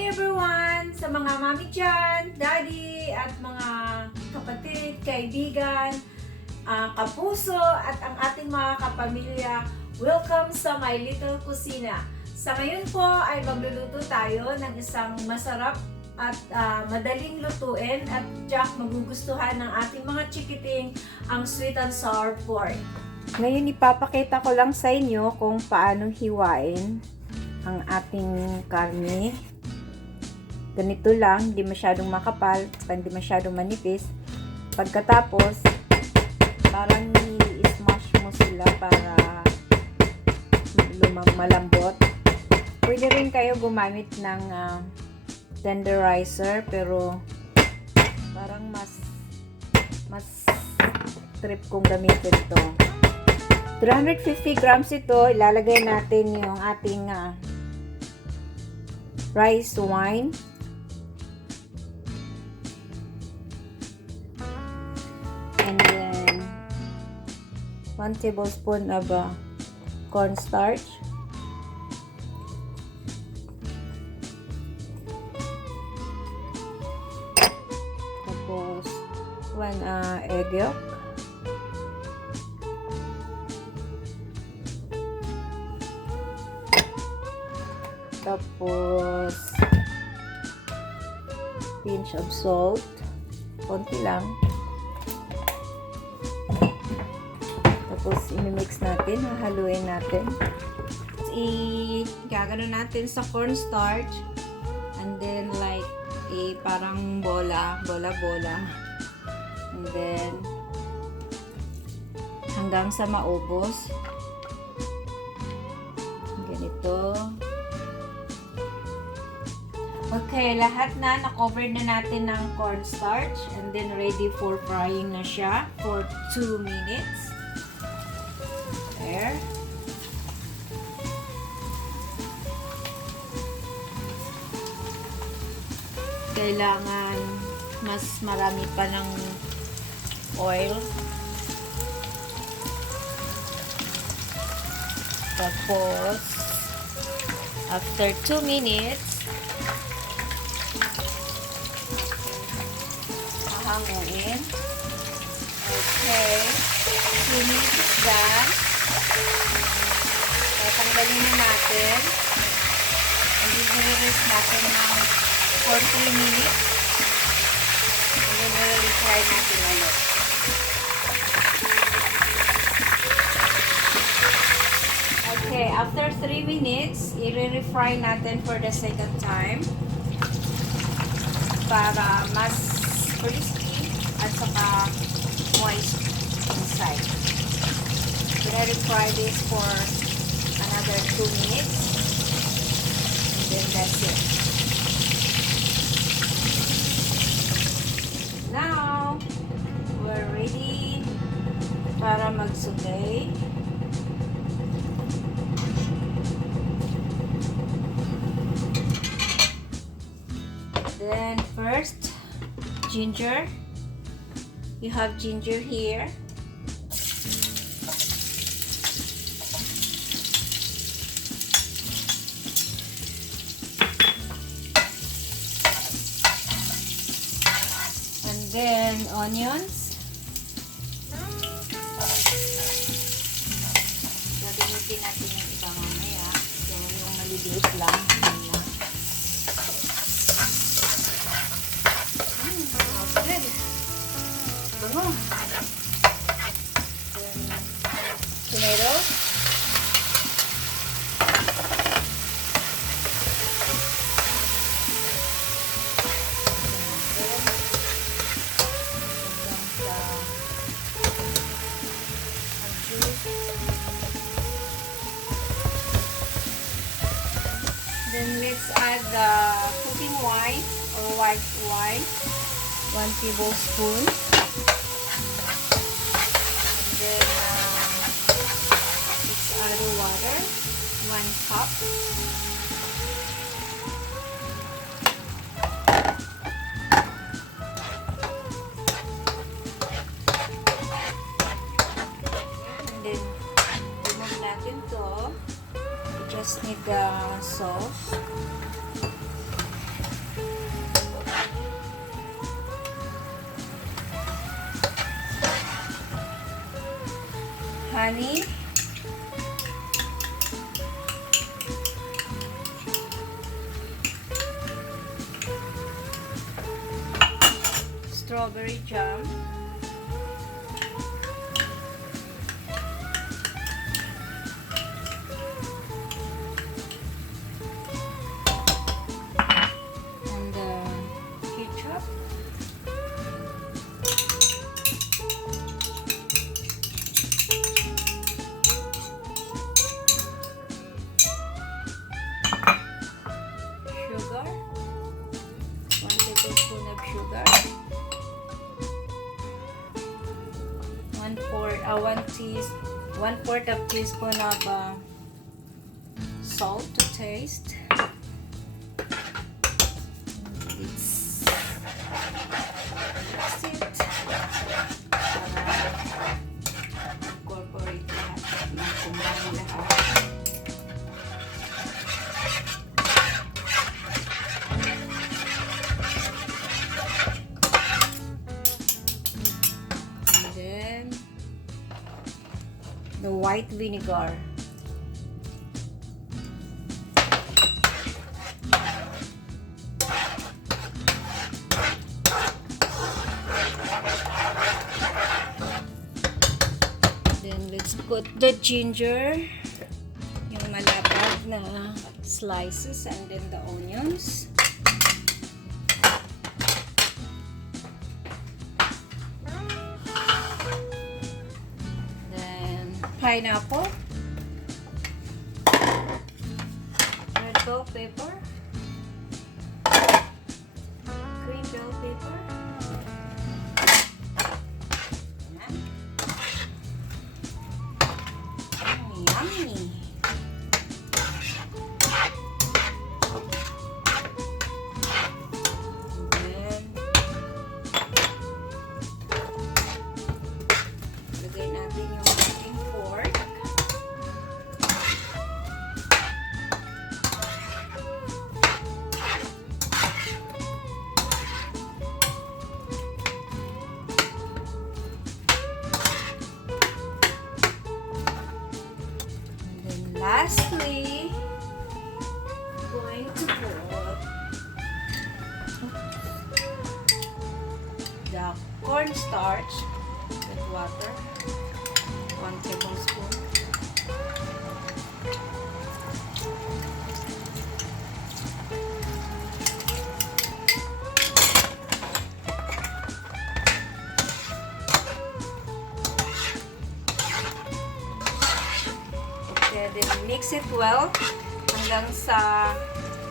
Hi everyone! Sa mga mami dyan, daddy, at mga kapatid, kaibigan, kapuso, at ang ating mga kapamilya, welcome sa My Little Cocina. Sa ngayon po ay magluluto tayo ng isang masarap at madaling lutuin at tiyak magugustuhan ng ating mga chikiting ang sweet and sour pork. Ngayon ipapakita ko lang sa inyo kung paano hiwain ang ating karne. Ganito lang, hindi masyadong makapal, hindi masyadong manipis. Pagkatapos, parang i-smash mo sila para malambot. Pwede rin kayo gumamit ng tenderizer, pero parang mas trip kong gamitin ito. 350 grams ito, ilalagay natin yung ating rice wine. And then 1 tablespoon of cornstarch. Tapos 1 egg yolk. Tapos pinch of salt, konti lang. Tapos i-mix natin, hahaluin natin. Gagano natin sa cornstarch, and then like parang bola. And then hanggang sa maubos. Ganito. Okay, lahat na na-cover na natin ng cornstarch, and then ready for frying na siya for 2 minutes. There. Kailangan mas marami pa ng oil. Tapos after 2 minutes, hanguin. Okay. 2 minutes done. Tatanggalin na natin. And i-release natin ng for 3 minutes. And then i-fry natin ulit. Okay. After 3 minutes, i-refry natin for the second time. Para mas crispy at saka moist inside. We're gonna fry this for another 2 minutes, and then that's it. Now we're ready para mag-saute. Then first, ginger. You have ginger here. And then onions. Gagamitin natin yung iba mamaya. So yung maliliit lang. Bango. Tomato. Then let's add the cooking wine or white wine, 1 tablespoon. Then let's add water, 1 cup. And then remove natin to. We just need the sauce. honey. Strawberry jam. And ketchup. Sugar. 1 tablespoon of sugar. 1/4 of teaspoon of salt to taste. Mix it. Incorporate lahat. Combine lahat. And then the white vinegar. Then let's put the ginger, yung malapad na slices, and then the onions. Pineapple, red bell pepper, green bell pepper, yummy. Then lagay natin yung ating pork. Lastly, I'm going to put the cornstarch with water, 1 tablespoon. Then mix it well hanggang sa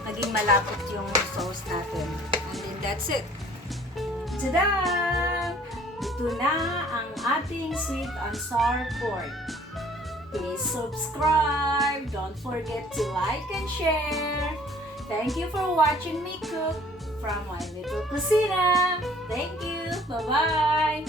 naging malapot yung sauce natin. And then that's it. Tada! Ito na ang ating sweet and sour pork. Please subscribe. Don't forget to like and share. Thank you for watching me cook from My Little Cocina. Thank you. Bye-bye.